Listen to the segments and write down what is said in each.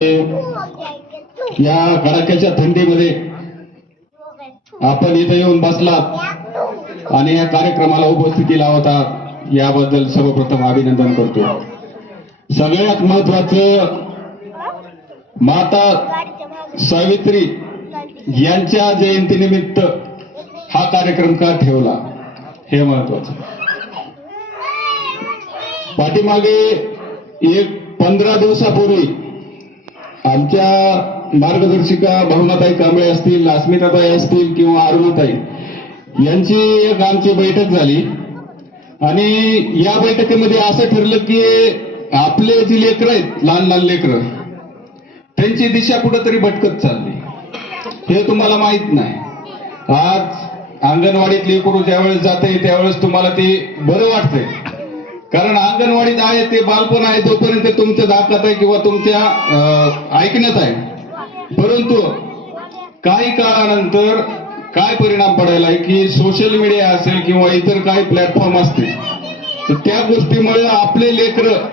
या कडाक्याच्या थंडीमध्ये आपण इथे येऊन बसलात आणि या कार्यक्रमाला उपस्थिती लावता याबद्दल सर्वप्रथम अभिनंदन करतो. सगळ्यात महत्वाचं माता सावित्री यांच्या जयंतीनिमित्त हा कार्यक्रम का ठेवला? हे महत्वाचं पाठीमागे एक पंधरा दिवसापूर्वी आमच्या मार्गदर्शिका भावनाताई कांबळे असतील अस्मिताताई असतील किंवा अरुणाताई यांची एक आमची बैठक झाली. आणि या बैठकीमध्ये असं ठरलं की आपले जी लेकरं आहेत लहान लहान लेकरं त्यांची दिशा कुठंतरी भटकत चालली. हे तुम्हाला माहीत नाही. आज अंगणवाडीत लेकरू ज्यावेळेस जाते त्यावेळेस तुम्हाला ते बरं वाटतंय. कारण अंगणवाडीत आहे ते बालपण आहे तोपर्यंत तुमच्या दाखत आहे किंवा तुमच्या ऐकण्यात आहे. परंतु काही काळानंतर काय परिणाम पडायला आहे की सोशल मीडिया असेल किंवा इतर काही प्लॅटफॉर्म असतील तर त्या गोष्टीमुळे आपले लेकरं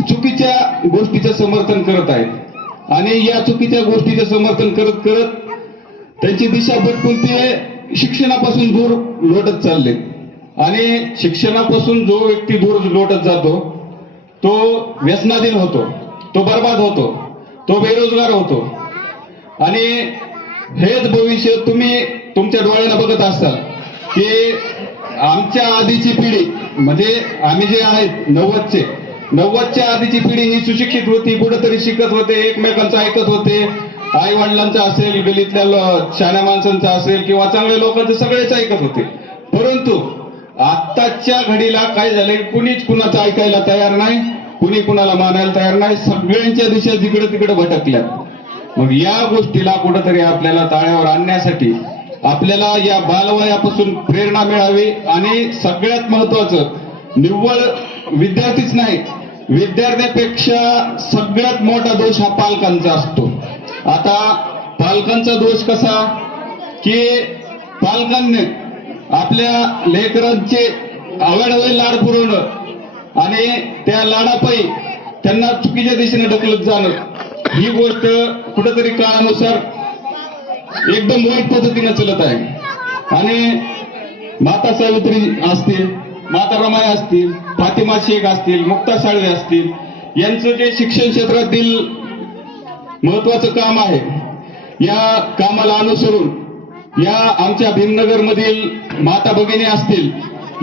चुकीच्या गोष्टीचं समर्थन करत आहेत. आणि या चुकीच्या गोष्टीचं समर्थन करत करत त्यांची दिशा भटकून ते शिक्षणापासून दूर लोटत चालले. आणि शिक्षणापासून जो व्यक्ती दूर लोटत जातो तो व्यसनाधीन होतो तो बर्बाद होतो तो बेरोजगार होतो. आणि हेच भविष्य तुम्ही तुमच्या डोळ्याला बघत असाल की आमच्या आधीची पिढी म्हणजे आम्ही जे आहेत नव्वदचे नव्वदच्या आधीची पिढी ही सुशिक्षित होती कुठेतरी शिकत होते एकमेकांचं ऐकत होते. आई वडिलांचं असेल गलीतल्या शाण्या माणसांचा माणसांचं असेल किंवा चांगल्या लोकांचं सगळेच ऐकत होते. परंतु आत्ताच्या घडीला काय झालंय? कुणीच कुणाचं ऐकायला तयार नाही कुणी कुणाला मानायला तयार नाही सगळ्यांच्या दिशा जिकडे तिकडे भटकल्या मग या गोष्टीला कुठंतरी आपल्याला ताळ्यावर आणण्यासाठी आपल्याला या बालवयापासून प्रेरणा मिळावी आणि सगळ्यात महत्वाचं निव्वळ विद्यार्थीच नाही विद्यार्थ्यापेक्षा सगळ्यात मोठा दोष हा पालकांचा असतो. आता पालकांचा दोष कसा? की पालकांनी आपल्या लेकरांचे अवैधवय लाड पुरवणं. आणि त्या लाडापायी त्यांना चुकीच्या दिशेने ढकलत जाणं. ही गोष्ट कुठेतरी काळानुसार एकदम वाईट पद्धतीने चलत आहे. आणि माता सावित्री असतील माता रमाई असतील फातिमा शेख असतील मुक्ता साळवे असतील यांचं जे शिक्षण क्षेत्रातील महत्वाचं काम आहे या कामाला अनुसरून या आमच्या भीमनगर मधील माता भगिनी असतील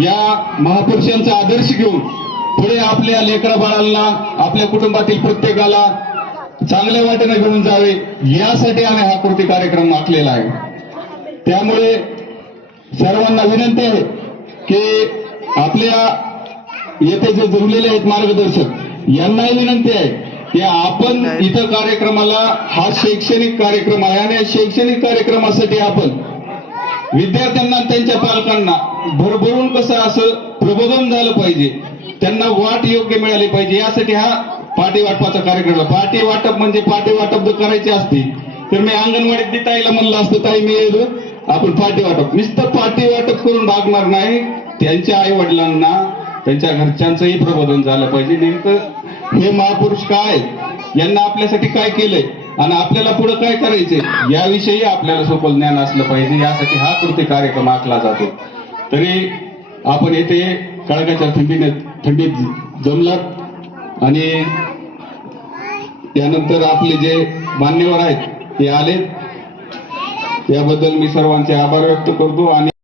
या महापुरुषांचा आदर्श घेऊन पुढे आपल्या लेकरा बाळांना आपल्या कुटुंबातील प्रत्येकाला चांगल्या वाटेने घेऊन जावे यासाठी आम्ही हा कृती कार्यक्रम आखलेला आहे. त्यामुळे सर्वांना विनंती आहे की आपल्या येथे जे जुरलेले आहेत मार्गदर्शक यांनाही विनंती आहे की आपण इथं कार्यक्रमाला हा शैक्षणिक कार्यक्रम आहे आणि या शैक्षणिक कार्यक्रमासाठी आपण विद्यार्थ्यांना त्यांच्या पालकांना भरभरून कसं असं प्रबोधन झालं पाहिजे त्यांना वाट योग्य मिळाली पाहिजे यासाठी हा पाठी वाटपाचा कार्यक्रम. पाठी वाटप म्हणजे पाठी वाटप जर करायची असती तर मी अंगणवाडीत ताईला म्हणलं असतं ताई मी आपण पाठी वाटप नुसतं पाठी वाटप करून भागणार नाही त्यांच्या आई वडिलांना त्यांच्या घरच्यांचंही प्रबोधन झालं पाहिजे. नेमकं हे महापुरुष काय? यांना आपल्यासाठी काय केलंय? आणि आपल्याला पुढे काय करायचे याविषयी आपल्याला सोपं ज्ञान असलं पाहिजे. यासाठी हा कृती कार्यक्रम आखला जातो. तरी आपण येथे कळकाच्या थंडीने थंडीत जमलात. आणि त्यानंतर आपले जे मान्यवर आहेत ते आलेत. याबद्दल मी सर्वांचे आभार व्यक्त करतो. आणि